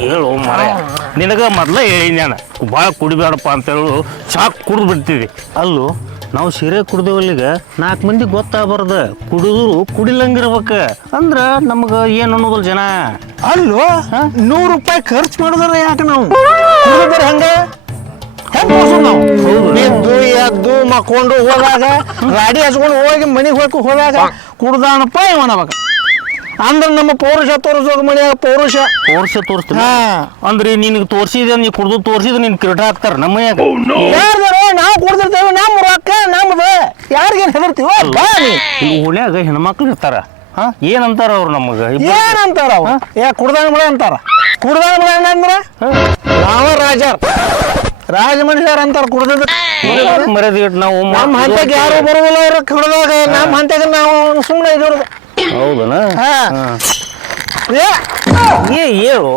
ಹೇಳು ಮರ ನಿನಗ ಮೊದ್ಲ ಹೇಳಿ ನಾನು ಭಾಳ ಕುಡಿಬೇಡಪ್ಪ ಅಂತ ಹೇಳು ಸಾಕು ಕುಡಿದು ಬಿಡ್ತೀವಿ ಅಲ್ಲೂ ನಾವು ಸೀರೆ ಕುಡ್ದೇವಲ್ಲಿಗ 4 ಮಂದಿ ಗೊತ್ತಾಗಬಾರ್ದ ಕುಡಿದ್ರು ಕುಡಿಲಂಗಿರ್ಬೇಕ ಅಂದ್ರ ನಮ್ಗ ಏನು ಅನ್ನೋದಲ್ಲ ಜನ ಅಲ್ಲೋ ₹100 ಖರ್ಚು ಮಾಡಿದ್ರ ಯಾಕೆ ನಾವು ಕುಡಿದ್ರೆ ಹಂಗ ನಾವು ಎದ್ದು ಎದ್ದು ಮಕ್ಕೊಂಡು ಹೋದಾಗ ಗಾಡಿ ಹಚ್ಕೊಂಡು ಹೋಗಿ ಮನೆಗೆ ಹೋದಾಗ ಕುಡ್ದಾನಪ್ಪ ಇವನವಾಗ ಅಂದ್ರೆ ನಮ್ಮ ಪೌರುಷ ತೋರಿಸೋದು ಮನೆಯಾಗ ಪೌರುಷ ತೋರಿಸ್ತೀನಿ ಅಂದ್ರೆ ನಿನಗೆ ತೋರಿಸಿದ ನೀ ಕುಡ್ದು ತೋರಿಸಿದ ನಿನ್ ಕಿರೀಟ ಹಾಕ್ತಾರ ನಮ್ಮ ಮನ್ಯಾಗ ನಾವು ಕುಡ್ದಿರ್ತೇವೆ ನಮ್ಮ ರೊಕ್ಕ ನಮ್ದು ಯಾರಿಗೇನು ಹೆದರ್ತೀವ ಓಣ್ಯಾಗ ಹೆಣ್ಮಕ್ಳು ಇರ್ತಾರ ಏನಂತಾರ ಅವ್ರು ನಮಗ ಏನಂತಾರ ಅವ ಕುಡ್ದಾನ ಮಳೆ ಅಂತಾರ ಕುಡ್ದಾನ ಮಳೆ ಅಂದ್ರ ನಾವ ರಾಜ ಮನುಷ್ಯರ ಅಂತಾರ ಕುಡ್ದ ಮರ್ಯಾದೆ ನಾವು ನಮ್ಮ ಹಂತಕ್ಕೆ ಯಾರು ಬರುದಿಲ್ಲ ಅವ್ರ ಕುಡ್ದಾಗ ನಮ್ಮ ಹಂತಕ್ಕೆ ನಾವು ಸುಮ್ಮನೆ ಇರೋದು ಹೌದನ ಹೇಳು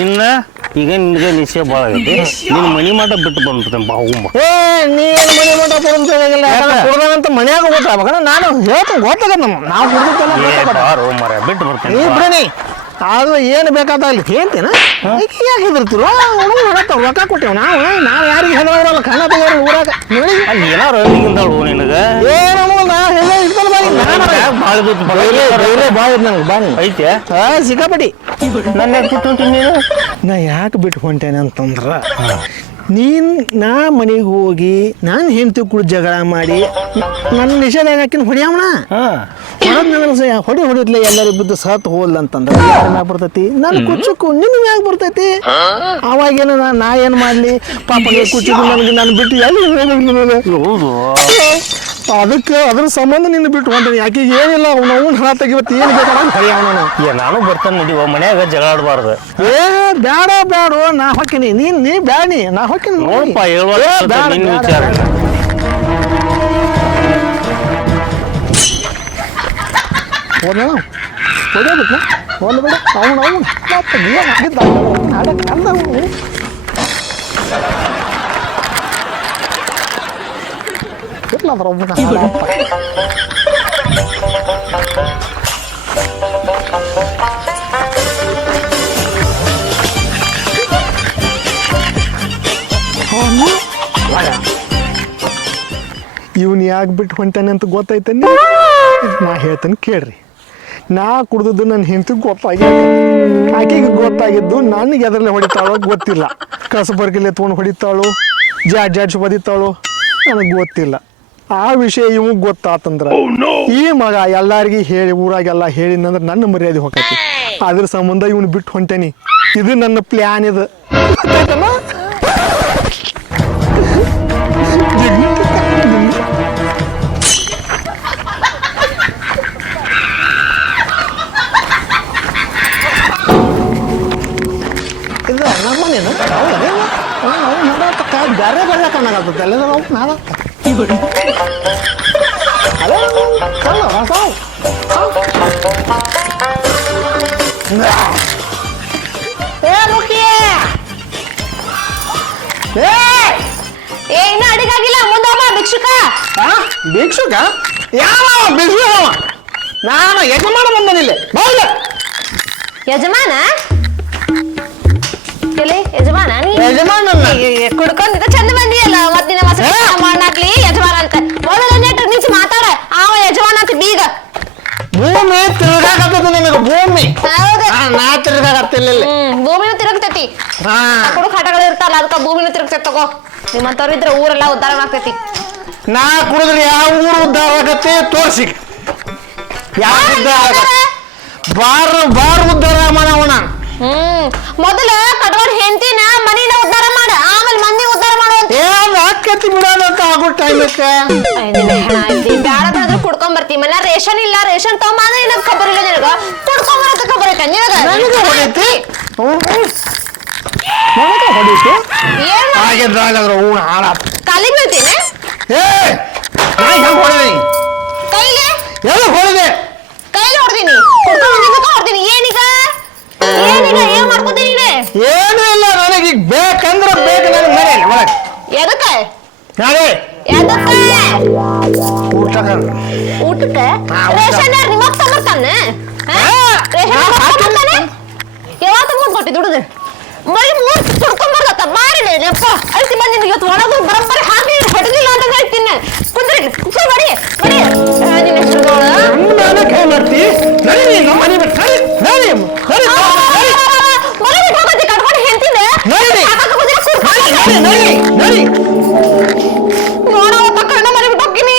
ನಿನ್ನ ಈಗ ನಿನ್ಗೆ ನಿಶ್ಚಯ ಭಾಳ ಆಗೈತಿ ನಿನ್ನ ಮನಿ ಮಠ ಬಿಟ್ಟು ಬಂದ್ಬಿಡ್ತೇನೆ ಬಾಹುಂಬ ನೀನು ಮನಿ ಮಠ ಕುಡ್ದಂತ ಮನ್ಯಾಗ ಗೊತ್ತಾಗ ನಾನು ಹೇಳ್ತೇನೆ ಗೊತ್ತಾಗತ್ತ ನಮ್ಮ ನಾವು ಕುಡ್ದಿದ್ದೆಲ್ಲ ಮರ ಬಿಟ್ಟು ಬರ್ತೇನೆ ಬಿಡನಿ ಅದು ಏನು ಬೇಕಾದ ಅಲ್ಲಿ ಹೇಳ್ತೇನೆ ಯಾಕೆ ಹೆದರ್ತಿರೋ ರೊಕ್ಕ ಕೊಟ್ಟೇವು ನಾವು ಯಾರಿಗೆ ಹೆದರಲ್ಲ ಕಣ್ಣ ತೆಗೋರು ಊರಾಗ ಅಲ್ಲಿ ಏನಾರು ಹಿಂದಾಳು ನಿನಗ ಐತೆ ಸಿಕ್ಕಾಪಟ್ಟಿ ನನ್ನ ಬಿಟ್ಟು ನೀನು ನಾ ಯಾಕೆ ಬಿಟ್ಟು ಹೊಂಟೇನೆ ಅಂತಂದ್ರ ನಾ ಮನೆಗೆ ಹೋಗಿ ನಾನು ಹೆಂಡತಿ ಕುಡಿದು ಜಗಳ ಮಾಡಿ ನನ್ನ ನಿಷೇಧ ಹಾಕಿನ ಹೊಡಿಯವಣ ಹೊಡಿದ್ಲೆ ಎಲ್ಲರೂ ಬಿದ್ದು ಸತ್ ಹೋಲ್ ಅಂತಂದ್ರೆ ಯಾರ ಮ್ಯಾಗ ಬರ್ತೈತಿ ನನ್ನ ಕುಚ್ಚಕ್ಕೂ ನಿನ್ನ ಮ್ಯಾಗ ಬರ್ತೈತಿ ಅವಾಗೇನು ನಾ ಏನು ಮಾಡಲಿ ಪಾಪ ಕುಚ್ಚಕ್ಕೂ ನನಗೆ ನಾನು ಬಿಟ್ಟು ಎಲ್ಲಿ ಅದಕ್ಕೆ ಅದ್ರ ಸಂಬಂಧ ನಿನ್ನ ಬಿಟ್ಟು ಹೊಂಟೇನೆ ಯಾಕೆ ಏನಿಲ್ಲ ನಾವು ಹಣ ತೆಗಿವತ್ತು ಏನು ಬೇಕಾದ ಹೊಡಿಯವನ ನಾನು ಬರ್ತಾನೆ ನಡಿವ ಮನ್ಯಾಗ ಜಗಳ ಆಡಬಾರ್ದು ಬೇಡ ನಾ ಹೊಕ್ಕಿನಿ ನೀ ಬ್ಯಾಡಿ ನಾ ಹೊಕ್ಕಿನಿ ನೋಡಪ್ಪ ವಿಚಾರ ಹೊಡಿಯೋದಕ್ಕೆ ಹೊಲ್ಬೇಡ ಅವನು ಇವನ್ ಯಾಕೆ ಬಿಟ್ಟು ಹೊಂಟಾನೆ ಅಂತ ಗೊತ್ತೈತೆ ನಾ ಹೇಳ್ತೇನೆ ಕೇಳ್ರಿ ನಾ ಕುಡ್ದದ್ದು ನನ್ನ ಹೆಂಡತಿಗೆ ಗೊತ್ತಾಗಿದ್ದು ಆಕೆಗೆ ಗೊತ್ತಾಗಿದ್ದು ನನಗೆ ಎದರಲ್ಲೇ ಹೊಡಿತಾಳೋ ಗೊತ್ತಿಲ್ಲ ಕಸಬರ್ಗಿಲೆ ತೊಗೊಂಡು ಹೊಡಿತಾಳು ಜಾಡ್ಸಿ ಬದಿತಾಳು ನನಗೆ ಗೊತ್ತಿಲ್ಲ ಆ ವಿಷಯ ಇವಾಗ ಗೊತ್ತಾತಂದ್ರ ಈ ಮಗ ಎಲ್ಲಾರ್ಗಿ ಹೇಳಿ ಊರಾಗೆಲ್ಲ ಹೇಳಿನಂದ್ರೆ ನನ್ನ ಮರ್ಯಾದೆ ಹೋಗತಿ ಅದ್ರ ಸಂಬಂಧ ಇವನು ಬಿಟ್ಟು ಹೊಂಟೇನಿ ಇದು ನನ್ನ ಪ್ಲ್ಯಾನ್ ಇದು ಇದು ನಮ್ಮನೇನು ಬೇರೆ ಬೇರೆ ಕಣ್ಣಾಗತ್ತಲ್ಲ ಎಲ್ಲರೂ ಇನ್ನು ಅಡಿಗಾಗಿಲ್ಲ ಮುಂದೆ ಭಿಕ್ಷುಕ ಭಿಕ್ಷುಕ ಯಾವ ಭಿಕ್ಷುಕ ನಾನು ಯಜಮಾನ ಬಂದಿಲ್ಲ ಯಜಮಾನ ಯಜಮಾನ ಯಜಮಾನ ಕುಡ್ಕೊಂಡಿದ್ದ ಚಂದ ಬಂದಿಯಲ್ಲ ಮತ್ತಿನ ಮಾಡಾಕ್ಲಿ ಯಜಮಾನ ಅಂತ ಮೊದಲ ನೆಟ್ ನಿಂಚು ಮಾತಾಡ ಅವ ಯಜಮಾನ ಅಂತ ಬೀಗ ಭೂಮಿ ತಿರುಗಾಕತ್ತದ ನಿನಗೆ ಭೂಮಿ ನಾ ತಿರುಗಾಕತ್ತಿಲ್ಲ ಭೂಮಿನೂ ತಿರುಗ್ತೈತಿ ಕುಡು ಕಾಟಗಳು ಇರ್ತಾವಲ್ಲ ಅದಕ್ಕ ಭೂಮಿನೂ ತಿರುಗ್ತೈತಿ ತಗೋ ನಿಮ್ಮಂತವ್ರು ಇದ್ರೆ ಊರೆಲ್ಲ ಉದ್ಧಾರ ಆಗ್ತೈತಿ ನಾ ಕುಡಿದ್ರೆ ಯಾವ ಊರು ಉದ್ಧಾರ ಆಗತ್ತೆ ತೋರ್ಸಿ ಯಾವ ಬಾರ್ ಉದ್ಧಾರ ಮಾಡವಣ ಮೊದಲ ಕಟ್ಕೊಂಡ್ ಹೆಂಡತಿನ ಮನಿನ ಉದ್ಧಾರ ಮಾಡ ಆಮೇಲೆ ಮಂದಿ ಉದ್ಧಾರ ಮಾಡುವಂತ ಆಕತಿ ಬಿಡೋದಂತ ಆಗೋ ಟೈಮಕ್ಕೆ ಬ್ಯಾಡದಾದ್ರೂ ಕುಡ್ಕೊಂಡ್ ಬರ್ತಿ ಮನೆ ರೇಷನ್ ಇಲ್ಲ ರೇಷನ್ ತಗೊಂಬ ಅಂದ್ರೆ ನಿನಗ್ ಖಬರ್ ಇಲ್ಲ ನಿನಗ ಕುಡ್ಕೊಂಡ್ ಬರತ್ತ ಖಬರ್ ಐತೆ ನಿನಗ ಹೊಡೀತಿ ಕಾಲಿ ಬೀಳ್ತೀನಿ ಕೈಗೆ ಕೈಲಿ ಹೊಡ್ತೀನಿ ಕುಡ್ಕೊಂಡ್ ಹೊಡ್ತೀನಿ ಏನೀಗ ಏನ್ ಮಾಡ್ಕೊತೀನಿ ಏನು ಇಲ್ಲ ನನಗೆ ಈಗ ಬೇಕಂದ್ರೆ ಬೇಕು ನನಗೆ ಮನೆಯಲ್ಲಿ ಒಳಗೆ ಎದಕ್ಕೆ ನಾಳೆ ಎದಕ್ಕೆ ಊಟಕ್ಕೆ ಊಟಕ್ಕೆ ರೇಷನ್ ಯಾರು ನಿಮ್ಮಪ್ಪ ಬರ್ತಾ ಬರ್ತಾನೆ ಯಾವತ್ತ ಮೂರ್ ಕೊಟ್ಟಿ ದುಡ್ದು ಬರೀ ಮೂರ್ ತುಡ್ಕೊಂಡ್ ಬರ್ತತ್ತ ಬಾರಿ ಅಪ್ಪ ಅಳ್ತಿ ಬಂದಿದ್ದು ಇವತ್ತು ಒಳಗೂ ಬರೋಬ್ಬರಿ ಹಾಕಿ ಹೊಡೆದಿಲ್ಲ ಅಂತ ಹೇಳ್ತೀನಿ ಕುಂದ್ರಿ ಕುತ್ಕೊ ಬಡಿ ಬಡಿ ನಿನ್ನ ಹೆಸರುಗಳು ನಾನು ಕೈ ಮಾಡ್ತಿ ನಡಿ ನಮ್ಮ ಮನೆ ಬಿಟ್ಟು ನಡಿ ನಡಿ ಮನೆ ಬಿಟ್ಟು ಹೋಗತ್ತಿ ಕಟ್ಕೊಂಡು ಹೇಳ್ತಿದ್ದೆ ನಡಿ ನಡಿ ನೋಡವ ಕಣ್ಣ ಮನೆ ಬಿಟ್ಟು ಹೋಗ್ತೀನಿ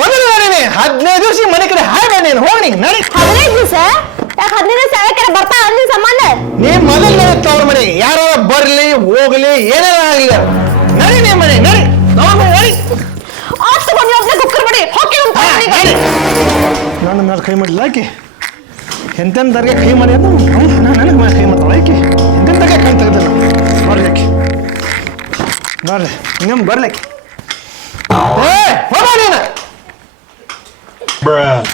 ಮೊದಲು ನಡಿ 15 ದಿವಸ ಮನೆ ಕಡೆ ಹಾಗೆ ನೀನು ಹೋಗಿ ನಡಿ 15 ದಿವಸ ಯಾಕೆ 15 ದಿವಸ ಯಾಕೆ ಬರ್ತಾ ಅಂದಿನ ಸಂಬಂಧ ನೀ ಮೊದಲು ತವ್ರ ಮನೆ ಯಾರೋ ಬರ್ಲಿ ಹೋಗ್ಲಿ ಏನೇ ಆಗ್ಲಿ ನಡಿ ನೀ ಮನೆ ನಡಿ ತವ್ರ ಮನೆ ನಡಿ ಅಷ್ಟು ಬಂದು ಒಬ್ಬನೇ ಕುಕ್ಕರ್ ಬಿಡಿ ಹೋಗಿ ನನ್ನ ಮೇಲೆ ಕೈ ಮಾಡಿಲ್ಲ ಆಕೆ ಎಂತೆಂದರ್ಗೆ ಕೈ ಮಾಡಿ ಅಂತ ನನಗೆ ಮೇಲೆ ಕೈ ಮಾಡ್ತಾಳೆ ಆಕೆ ಎಂತೆಂದರ್ಗೆ ಕೈ ತೆಗೆದಿಲ್ಲ ಬರ್ಲಿಕ್ಕೆ ಬರ್ಲಿ ಇನ್ನೊಮ್ಮೆ ಬರ್ಲಿಕ್ಕೆ ಏ ಹೋಗ ನೀನು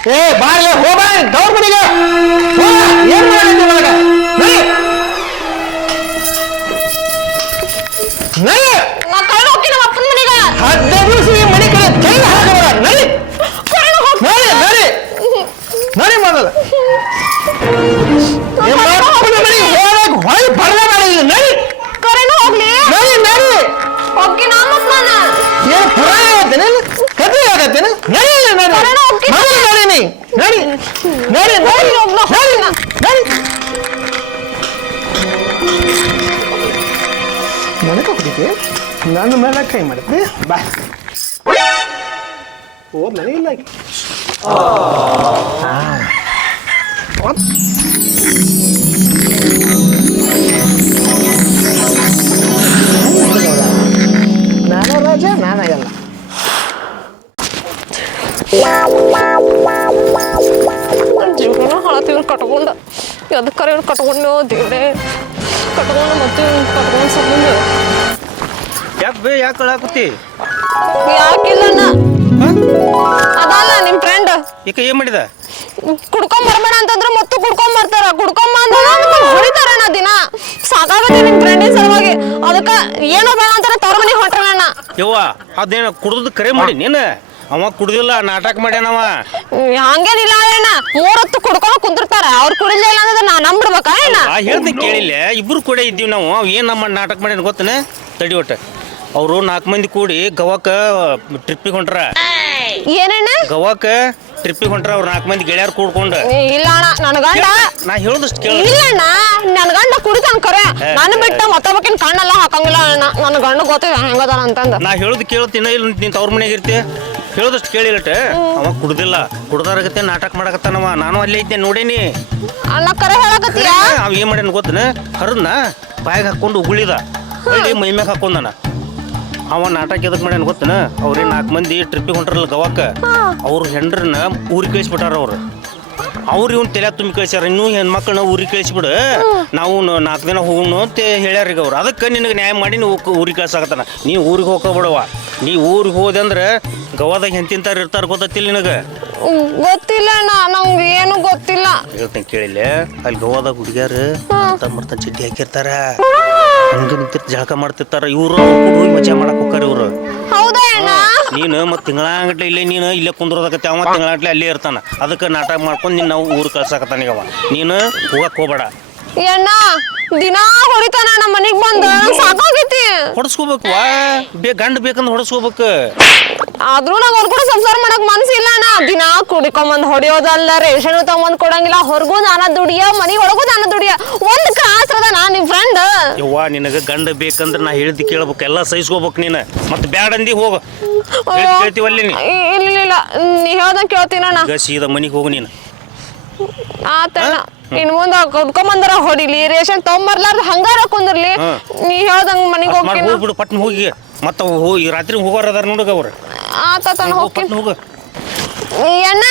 ಏ ಬಾರ್ಲೆ ಹೋಗ ತವ್ರ ಮನೆಗೆ ಏನ್ ಮಾಡಿದ್ದೆ ನನಗೆ ನಡಿ ನಡಿ ನಾ ಕೈ ಹೋಗಿ ನಮ್ಮ ಅಪ್ಪನ ಮನೆಗೆ 15 ದಿವಸ ಈ ಮನೆ ಕಡೆ ಕೈ ಹಾಕಬೇಡ ನಡಿ ನಡಿ ನಡಿ ನಡಿ ಮೊದಲು ಹೊಳೆ ಬರಲೇ ಮಾಡಿಲ್ಲ ನಡಿ ಕರೆನ ಹೋಗ್ಲಿ ನಡಿ ನಡಿ ಹೋಗಿ ನಾನು ನಾನು ಏನು ಪುರಾಣ ಆಗತ್ತೇನೆ ಕಥೆ ಆಗತ್ತೇನೆ ನಡಿ ನಡಿ ಕರೆನ ಹೋಗಿ ಮೊದಲು ನಡಿ ನೀ ನಡಿ ನಡಿ ನಡಿ ನಡಿ ನಡಿ ನನಗೆ ಹೋಗ್ಲಿಕ್ಕೆ ನನ್ನ ಮೇಲೆ ಕೈ ಮಾಡಿದ್ದೆ ಬಾ ಹೋದ್ ನನಗೆ ಇಲ್ಲ ನಾನು ರಾಜ ನಾನಾಗಲ್ಲ ಜೀವನ ಹಾಳಾತಿವ್ ಕಟ್ಕೊಂಡು ಅದಕ್ಕರೆ ಕಟ್ಕೊಂಡು ದೇವ್ರೆ ಕಟ್ಕೊಂಡು ಮತ್ತೆ ಕಟ್ಕೊಂಡು ಸಂಬಂಧ ಯಾಕೆ ಬೇ ಯಾಕೆ ಕಳಾಕತ್ತಿ ಯಾಕಿಲ್ಲಣ್ಣ ಅದಲ್ಲ ನಿಮ್ ಫ್ರೆಂಡ್ ಈಗ ಏನ್ ಮಾಡಿದ ಕುಡ್ಕೊಂಡ್ ಬರ್ಬೇಡ ಅಂತಂದ್ರೆ ಮತ್ತೆ ಕುಡ್ಕೊಂಡ್ ಬರ್ತಾರ ಕುಡ್ಕೊಂಡ್ ಬಂದ ಹೊಡಿತಾರಣ್ಣ ದಿನ ಸಾಕಾಗತ್ತೆ ನಿಮ್ ಫ್ರೆಂಡಿನ ಸಲುವಾಗಿ ಅದಕ್ಕ ಏನೋ ಬೇಡ ಅಂತಾರ ತವ್ರ ಮನೆಗೆ ಹೊಂಟ್ರಣ್ಣ ಯವ್ವ ಅದೇನ ಕುಡ್ದು ಕರೆ ಮಾಡಿ ನೀನು ಅವ ಕುಡ್ದಿಲ್ಲ ನಾಟಕ ಮಾಡ್ಯಾನವ ಹಂಗೇನಿಲ್ಲ ಅಣ್ಣ 3 ಹೊತ್ತು ಕುಡ್ಕೊಂಡು ಕುಂದಿರ್ತಾರ ಅವ್ರು ಕುಡಿಲಿಲ್ಲ ಅಂದ್ರೆ ನಾ ನಂಬಿಡ್ಬೇಕಾ ಅಣ್ಣ ಹೇಳ್ದೆ ಕೇಳಿಲ್ಲ ಇಬ್ರು ಕೂಡ ಇದ್ದೀವಿ ನಾವು ಅವ್ ಏನ್ ನಮ್ಮ ನಾಟಕ ಮಾಡ್ಯಾನ ಗೊತ್ತನ ತಡಿ ಒಟ್ಟ ಅವರು 4 ಮಂದಿ ಕೂಡಿ ಗವಾಕ ಟ್ರಿಪ್ಪಿಗೆ ಹೊಂಟ್ರ ಏನಣ್ಣ ಗವಾಕ ಟ್ರಿಪ್ಪಿಗೆ ಹೊಂಟ್ರ ಅವ್ರು 4 ಮಂದಿ ಗೆಳೆಯರು ಕೂಡ್ಕೊಂಡು ಇಲ್ಲ ಅಣ್ಣ ನನ್ ಗಂಡ ನಾ ಹೇಳದಷ್ಟು ಕೇಳ ಇಲ್ಲಣ್ಣ ನನ್ ಗಂಡ ಕುಡಿತಾನ ಕರೆ ನನ್ ಬಿಟ್ಟ ಮತ್ತೊಬ್ಬಕಿನ ಕಣ್ಣೆಲ್ಲ ಹಾಕಂಗಿಲ್ಲ ಅಣ್ಣ ನನ್ ಗಂಡ ಗೊತ್ತಿಲ್ಲ ಹೆಂಗದಾನ ಅಂತಂದ ನಾ ಹೇಳುದು ಕೇಳ್ತೀನ ಇಲ್ಲ ನೀನ್ ತವ್ರ ಮನೆಗೆ ಇರ್ತಿ ಹೇಳದಷ್ಟು ಕೇಳಿಲ್ಲಟ ಅವ ಕುಡ್ದಿಲ್ಲ ಕುಡ್ದಾರಗತ್ತೆ ನಾಟಕ ಮಾಡಕತ್ತಾನವ ನಾನು ಅಲ್ಲೇ ಇದ್ದೆ ನೋಡೇನಿ ಅಣ್ಣ ಕರೆ ಹೇಳಕತ್ತೀಯ ಅವ್ ಏನ್ ಮಾಡ್ಯಾನ ಗೊತ್ತನ ಕರದ್ನ ಬಾಯಿಗೆ ಹಾಕೊಂಡು ಉಗುಳಿದ ಹೊಳ್ಳಿ ಮೈ ಮ್ಯಾಗ ಹಾಕೊಂಡನ ಅವ ನಾಟಕ ಎದಕ್ ಮಾಡ್ಯಾನ ಗೊತ್ತನ ಅವ್ರೇ 4 ಮಂದಿ ಟ್ರಿಪ್ಪಿಗೆ ಹೊಂಟ್ರಲ್ಲ ಗವಾಕ ಅವ್ರ ಹೆಂಡ್ರನ್ನ ಊರಿಗೆ ಕಳಿಸ್ಬಿಟ್ಟಾರ ಅವ್ರು ಇವ್ನ ತಲೆ ತುಂಬಿ ಕಳಿಸ್ಯಾರ ಇನ್ನೂ ಹೆಣ್ಮಕ್ಳನ್ನ ಊರಿಗೆ ಕಳಿಸ್ಬಿಡು ನಾವು 4 ದಿನ ಹೋಗೋಣ ಅಂತ ಹೇಳ್ಯಾರ ಈಗ ಅವ್ರು ಅದಕ್ಕೆ ನಿನಗೆ ನ್ಯಾಯ ಮಾಡಿ ನೀವು ಊರಿಗೆ ಕಳ್ಸಾಕತ್ತಾನ ನೀ ಊರಿಗೆ ಹೋಗ್ಕೊಬಿಡವ ನೀ ಊರಿಗೆ ಹೋದೆ ಅಂದ್ರೆ ಗವಾದಾಗ ಎಂತಿಂತಾರ ಇರ್ತಾರ ಗೊತ್ತಿಲ್ಲ ನಿನಗೆ ಗೊತ್ತಿಲ್ಲ ಅಣ್ಣ ನಂಗೆ ಏನು ಗೊತ್ತಿಲ್ಲ ಹೇಳ್ತೇನೆ ಕೇಳಿಲ್ಲ ಅಲ್ಲಿ ಗವಾದಾಗ ಹುಡುಗ್ಯಾರ ಮರ್ತ ಚಡ್ಡಿ ಹಾಕಿರ್ತಾರ ಹಂಗ ನಿಂತಿರ್ತ ಜಳಕ ಮಾಡ್ತಿರ್ತಾರ ಇವ್ರು ಹೋಗಿ ಮಜಾ ಮಾಡಕ್ ಹೋಗ್ತಾರ ಇವ್ರು ಹೌದಾ ಅಣ್ಣ ನೀನು ಮತ್ತೆ ತಿಂಗಳಾಗಟ್ಲೆ ಇಲ್ಲೇ ನೀನು ಇಲ್ಲೇ ಕುಂದ್ರೋದಕ್ಕೆ ಅವ ತಿಂಗಳಾಗಟ್ಲೆ ಅಲ್ಲೇ ಇರ್ತಾನ ಅದಕ್ಕೆ ನಾಟಕ ಮಾಡ್ಕೊಂಡು ನೀನು ನಾವು ಊರು ಕಳ್ಸಾಕತ್ತಾನೀಗ ಅವ ನೀನು ಹೋಗಕ್ ಹೋಗ್ಬೇಡ ಅಣ್ಣ ದಿನಾ ಹೊಡಿತಾನ ನಮ್ಮ ಮನೆಗ್ ಬಂದ ಸಾಕಾಗೈತಿ ಹೊಡ್ಸ್ಕೋಬೇಕು ಗಂಡ ಬೇಕಂದ್ರೆ ಹೊಡ್ಸ್ಕೋಬೇಕು ಆದ್ರೂ ನಂಗೆ ಅವ್ರ ಕೂಡ ಸಂಸಾರ ಮಾಡಕ್ ಮನ್ಸಿಲ್ಲ ಅಣ್ಣ ದಿನಾ ಕುಡಿಕೊಂಬಂದ್ ಹೊಡಿಯೋದಲ್ಲ ರೇಷನ್ ತಗೊಂಡ್ ಕೊಡಂಗಿಲ್ಲ ಹೊರಗೂ ನಾನ ದುಡಿಯ ಮನಿ ಒಳಗೂ ನಾನ ದುಡಿಯ ಒಂದ್ ಕಾಸ್ ಅದ ನಿಮ್ ಫ್ರೆಂಡ್ ಯವ್ವ ನಿನಗೆ ಗಂಡ ಬೇಕಂದ್ರೆ ನಾ ಹೇಳಿದ್ ಕೇಳ್ಬೇಕು ಎಲ್ಲ ಸಹಿಸ್ಕೋಬೇಕು ನೀನು ಮತ್ತೆ ಬ್ಯಾಡ ಅಂದಿ ಹೋಗು ಕೇಳ್ತೀವಲ್ಲಿ ನೀ ಇಲ್ಲ ನೀ ಹೇಳ್ದಂಗ್ ಕೇಳ್ತೀನಣ್ಣ ಈಗ ಸೀದಾ ಮನಿಗೆ ಹೋಗು ನೀನು ಆತಣ್ಣ ಇನ್ ಮುಂದ ಕುಡ್ಕೊಂಬಂದರ ಹೊಡಿಲಿ ರೇಷನ್ ತಗೊಂಬರ್ಲಾರ್ದ ಹಂಗಾರ ಕುಂದಿರ್ಲಿ ನೀ ಹೇಳ್ದಂಗ್ ಮನಿಗ್ ಹೋಗ್ತೀನಿ ಹೋಗ್ಬಿಡು ಪಟ್ನ ಹೋಗಿ ಮತ್ತೆ ಹೋಗಿ ರಾತ್ರಿ ಹೋಗೋರ ಅದಾರ ನೋಡಗ ಅವ್ರು ಆತಣ್ಣ ಹೋಗ್ತೀನಿ ಹೋಗ ಅಣ್ಣ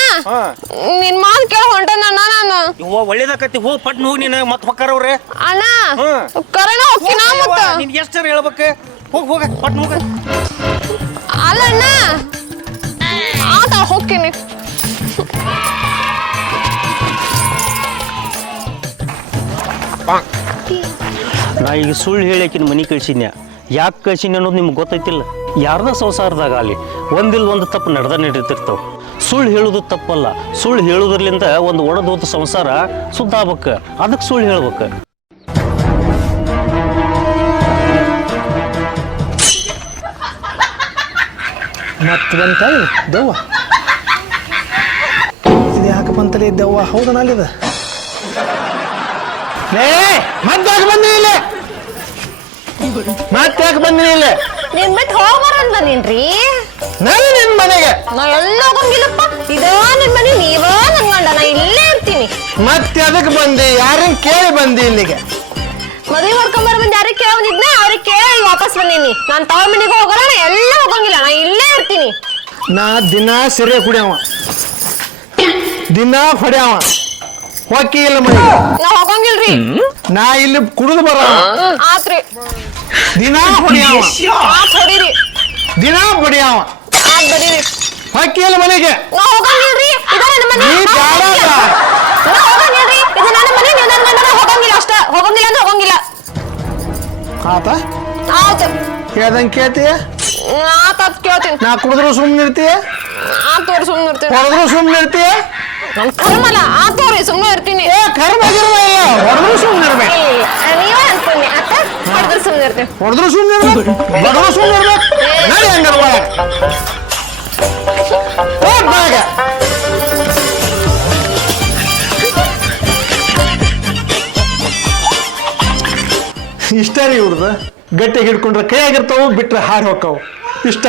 ನಿನ್ ಮಾತು ಕೇಳ ಹೊಂಟಣ್ಣ ನಾನು ಇವ್ವ ಒಳ್ಳೇದಾಕತಿ ಹೋಗಿ ಪಟ್ನ ಹೋಗಿ ನೀನು ಮತ್ತೆ ಹೊಕ್ಕಾರ ಅವ್ರೆ ಅಣ್ಣ ಕರೆನ ಹೋಗ್ತೀನ ಮತ್ತ ನಿನ್ ಎಷ್ಟಾರ ಹೇಳ್ಬೇಕು ಹೋಗ ಪಟ್ನ ಹೋಗ ಅಲ್ಲ ಅಣ್ಣ ಆತ ಹೋಗ್ತೀನಿ ನಾ ಈಗ ಸುಳ್ಳು ಹೇಳಕಿನ ಮನೆ ಕಳ್ಸಿದ್ನ್ಯಾ ಯಾಕೆ ಕಳ್ಸಿನಿ ಅನ್ನೋದು ನಿಮ್ಗೆ ಗೊತ್ತೈತಿಲ್ಲ ಯಾರ್ದ ಸಂಸಾರದಾಗ ಅಲ್ಲಿ ಒಂದಿಲ್ಲ ಒಂದು ತಪ್ಪು ನಡೆದ ನಡೀತಿರ್ತಾವ ಸುಳ್ಳು ಹೇಳೋದು ತಪ್ಪಲ್ಲ. ಸುಳ್ಳು ಹೇಳೋದ್ರಲಿಂದ ಒಂದು ಒಣದೋತ ಸಂಸಾರ ಶುದ್ಧ ಆಗ್ಬೇಕು. ಅದಕ್ಕೆ ಸುಳ್ಳು ಹೇಳ್ಬೇಕು. ಮತ್ತೆ ಬಂತ ದೆವ್ವ. ಇದು ಯಾಕೆ ಬಂತಲ್ಲ ದೆವ್ವ? ಹೌದನ ಅಲ್ಲಿದ ಮತ್ತೆ ಯಾಕೆ ಬಂದಿನಿ ಇಲ್ಲಿ? ಮತ್ತೆ ಯಾಕೆ ಬಂದಿನಿ ಇಲ್ಲಿ? ನಿನ್ ಬಿಟ್ಟು ಹೋಗ್ಬಾರಂದ್ ಬಂದೀನ್ರಿ. ನಾನು ನಿನ್ ಮನೆಗೆ ನಾ ಎಲ್ಲ ಹೋಗಂಗಿಲ್ಲಪ್ಪ. ಇದ ನಿನ್ ಮನೆ, ನೀವ ನನ್ ಗಂಡ. ನಾ ಇಲ್ಲೇ ಇರ್ತೀನಿ. ಮತ್ತೆ ಅದಕ್ಕೆ ಬಂದಿ? ಯಾರನ್ನ ಕೇಳಿ ಬಂದಿ ಇಲ್ಲಿಗೆ? ಮದುವೆ ಮಾಡ್ಕೊಂಬರ್ ಬಂದು ಯಾರಿಗೆ ಕೇಳ ಬಂದಿದ್ನ ಅವ್ರಿಗೆ ಕೇಳಿ ವಾಪಸ್ ಬಂದೀನಿ. ನಾನ್ ತವ್ರ ಮನೆಗೆ ಹೋಗಲ್ಲ. ನಾ ಎಲ್ಲ ಹೋಗಂಗಿಲ್ಲ. ನಾ ಇಲ್ಲೇ ಇರ್ತೀನಿ. ನಾ ದಿನ ಸೆರೆ ಕುಡಿಯವ, ದಿನ ಹೊಡ್ಯಾವ, ಹೊಕ್ಕಿ ಇಲ್ಲ ಮನೆ. ನಾ ಹೋಗಂಗಿಲ್ರಿ. ನಾ ಇಲ್ಲಿ ಕುಡಿದು ಬರ, ಆತ್ರಿ. ದಿನ ಹೊಡ್ಯಾವ, ಆತ್ ಹೊಡೀರಿ. ದಿನ ಹೊಡ್ಯಾವ, ಆತ್ ಬಡೀರಿ. ಹೊಕ್ಕಿ ಇಲ್ಲ ಮನೆಗೆ. ನಾ ಹೋಗಂಗಿಲ್ರಿ. ಇದ ನನ್ನ ಮನೆ. ನೀ ಬ್ಯಾಡ. ನಾ ಹೋಗಂಗಿಲ್ರಿ. ಇದು ನನ್ನ ಮನೆ. ನೀವು ನನ್ನ ಗಂಡನ ಹೋಗಂಗಿಲ್ಲ ಅಷ್ಟ. ಹೋಗಂಗಿಲ್ಲ ಅಂದ್ರೆ ಹೋಗಂಗಿಲ್ಲ. ಆತ ಆತ್. ಹೇಳ್ದಂಗೆ ಕೇಳ್ತೀಯ? ಆತ್ ಕೇಳ್ತೀನಿ. ನಾ ಕುಡಿದ್ರು ಸುಮ್ಮನೆ ಇರ್ತೀಯ, ಆತ್ ತೋರಿ ಸುಮ್ಮನೆ ಇರ್ತೀನಿ. ಹೊಡೆದ್ರು ಸುಮ್ಮನೆ ಇರ್ತೀಯ? ನನ್ ಕರ್ಮಲ್ಲ. ಆತ್ ತೋರಿ ಸುಮ್ಮನೆ ಇರ್ತೀನಿ. ಏ ಕರ್ಮ ಹೊಡೆದ್ರು ಸುಮ್ಮನೆ ಇರ್ಬೇಕು. ನೀವ ಅನ್ಕೊಂಡಿ ಅತ್ತ ಹೊಡೆದ್ರೆ ಸುಮ್ಮನೆ ಇರ್ತೀನಿ. ಹೊಡೆದ್ರು ಸುಮ್ಮನೆ ಇರ್ಬೇಕು, ಹೊಡೆದ್ರು ಸುಮ್ಮನೆ ಇರ್ಬೇಕು. ನಡಿ ಹಂಗಾರ ಒಳಗೆ ಹೋಗ್ಬಾಗ. ಇಷ್ಟ ರೀ ಇವ್ರದ್ದು. ಗಟ್ಟಿ ಹಿಡ್ಕೊಂಡ್ರೆ ಕೈ ಆಗಿರ್ತಾವು, ಬಿಟ್ರೆ ಹಾರಿ ಹೋಗ್ತಾವು. ಇಷ್ಟ.